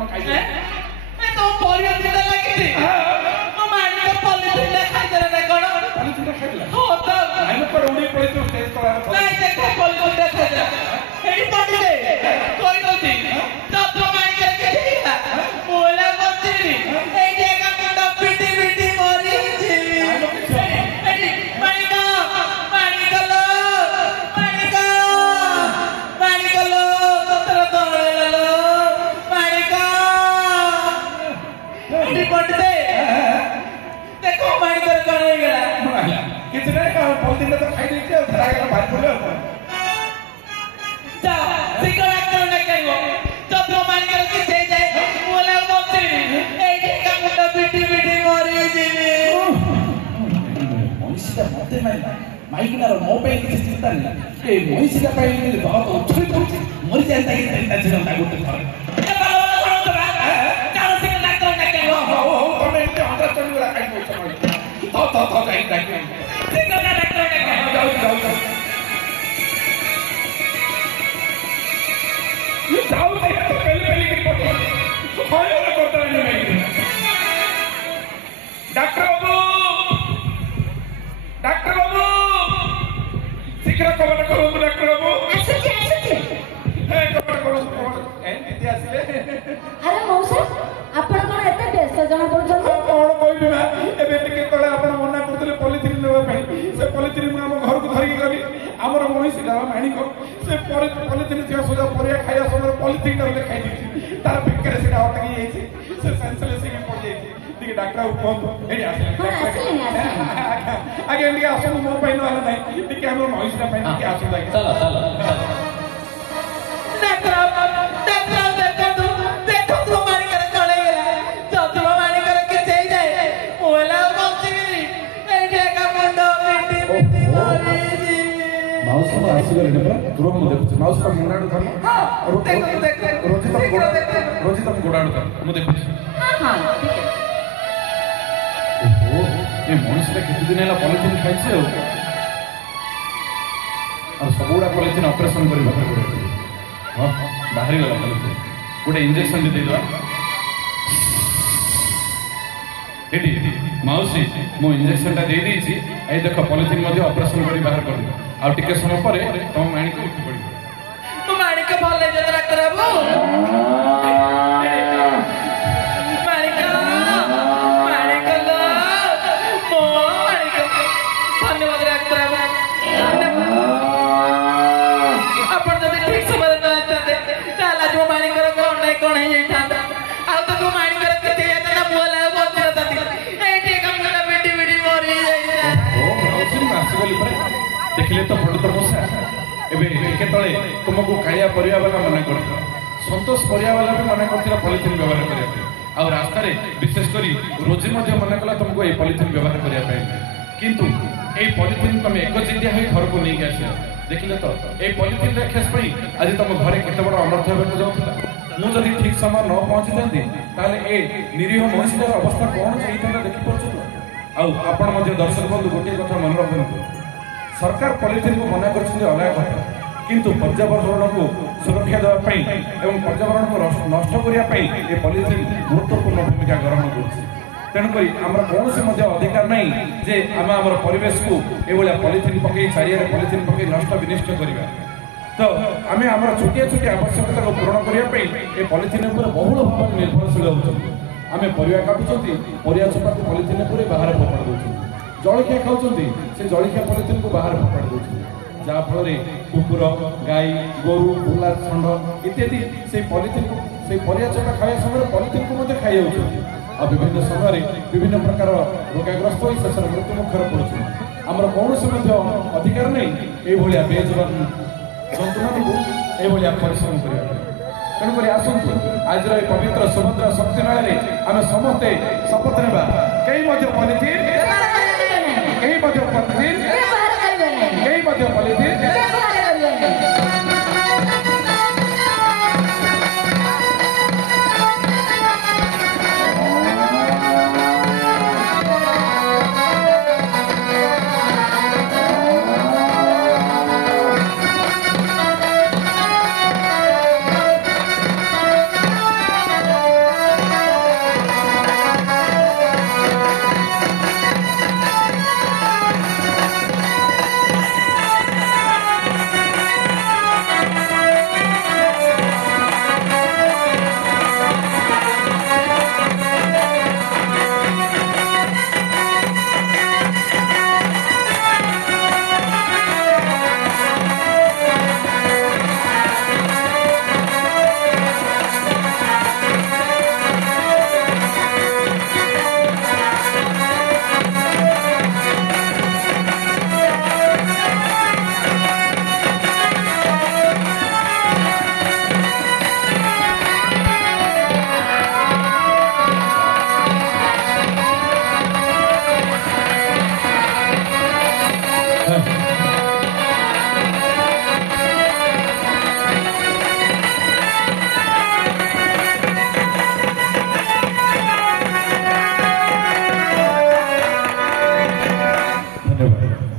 कौन खाइले ए तो परिया दिला लागिते ओ मानी को पॉलिथिन ले खाइ देले रे कोन पॉलिथिन खाइले हो तो आइनो पर उडी पळे तो स्टेज तळा नाही देखो पॉलिथिन ले खाइ देले एडी पडी दे कोई नथि तो तो मानी के देखिला बोला बच्ची ए जेगा मुंडा पिटी पिटी मरी छी एडी मानी का तोरा दौड़े लो मानी का एडी पडी दे देखो मानी कर कोन हो गेला किछ नहीं का पॉलिथिन तो खाइ दे के धरा के बाहर बोले जा सिकड़ा करने के वो तो तो मान कर के दे जाए बोला बोलते ए का मुंडा पिटी पिटी मरी जीवी मनुष्य मते नहीं माइकनार मो पे किसी चिंता नहीं ए मनुष्य पे बहुत उछल पड़े मर जाता है चिंता से ना गुट कर ए बाबा कौन तो चारो से ना करने के वो हो तमे इतने अंदर चली वाला काई समय तो काई सिकड़ा करने के जाओ ये जाओ तो पहले की फोटो हाय और करता नहीं डॉक्टर बाबू शीघ्र खबर करो डॉक्टर बाबू आसुचे हे खबर करो ए इति आसीले अरे मौसा आपण कोन एते व्यस्त जण पडछन कौन कोई ना एबे टिके तळे आपण मना करतले पॉलिथिन लेवा पई से पॉलिथिन हम घर को धरि गली हमर महीसी दा माणिक से पॉलिथिन जे सोजा परिया खाया समय पॉलिथिन डरले खाइ दी तार बेकर से अटकी जाई से सेंसलेस के पड़ जाई ठीक डॉक्टर कोन ए आसे आगे इंडिया आसो मो पई न वाला नहीं ठीक हमर महीसी दा पई के आसो लागे चलो देखो तो मानी कर चले गेला तो तो मानी कर के चई जाए बोला बोलते ए का मुंडा पिटी पिटी मरी जीवी माउस को आसीगले ने पर तुरंत मु देखु माउस का मुंडाडू धर हां देख रोजी तम गोडाडू धर मु देखु हां ठीक है ओहो ए मनुष्य केते दिन होला पॉलिथिन खाइছে और सबुडा पॉलिथिन ऑपरेशन करी बाहर पड़े हां बाहर गला पॉलिथिन गोटे इंजेक्शन दे देवा एडी माउसी मो इंजेक्शन ता दे देछि ए देखो पॉलिथिन मध्ये ऑपरेशन करी बाहर कर दे आ टिके समय परे तुम माणी को उठी पड़ी तो मानी के भले जद डॉक्टर बाबू धन्यवाद डॉक्टर बाबू अपन जब ठीक समय न आते ताला जो मानी कर नहीं कोन है था आ तो मानी कर के ना बोला बोलते रहता ए ठीक हम ना बेटी बेटी मरी जाई ओ माउसी आसीगली परे देखले तो फटो तो मोसा एबे केतळे तुमको कालिया परिया वाला मना करथि संतोष परिया वाला भी मना करथिला पॉलिथिन व्यवहार करिया आ रास्ता रे विशेष करी रोजी मध्ये मना कला तुमको ए पॉलिथिन व्यवहार करिया पाए किंतु ए पॉलिथिन तमे एक जिदिया है घर को नहीं गया देखिले तो ए पॉलिथिन रे खेस पई आज तुम घरे केते बड़ अनर्थ हेबे जाउथला मु जदी ठीक समय न पहुंची थांती ताले ए निरीह मनुष्यर अवस्था कोन चाहिता देखि पड़छ आ आपण मध्ये दर्शक बंधु गोटे कथा मन रखनु सरकार पॉलिथिन को मना करछन अलग कथा किंतु पर्यावरण को सुरक्षा देवा पई एवं पर्यावरण को नष्ट करिया पई ए पॉलिथिन महत्वपूर्ण भूमिका ग्रहण करछि तेणुक आम कौन से अधिकार नहीं जे आम आम परिवेश को ये पॉलिथिन पकई चारिया पॉलिथिन पकई नष्ट विनिष्ट करवा तो आम आम छोटिया छोटिया आवश्यकता को पूरण करने ये पॉलिथिन बहुल भाव निर्भरशील होती आम परिया काटुंट परिया चोपा को पॉलिथिन पूरे बाहर फोपाड़ दौर जलखिया खाऊँ से जलखिया पॉलिथिन को बाहर फोपाड़ दौर जहाँफल कुकुर गाई गोरु बुला षंड इत्यादि से पॉलिथिन को से परिया चोपा खाया समय पॉलिथिन को खाई और विभिन्न समय विभिन्न प्रकार रोगाग्रस्त हो शेष मृत्यु मुखर पड़े आमर कौन से अधिकार नहीं ये बेजवान जंतु मान ये परिश्रम करने तेणुक आसतु आज पवित्र सुभद्रा शक्ति मेल आम समस्ते शपथ ना कहीं पॉलिथिन कहीं पॉलिथिन कहीं पॉलिथिन ଧନ୍ୟବାଦ।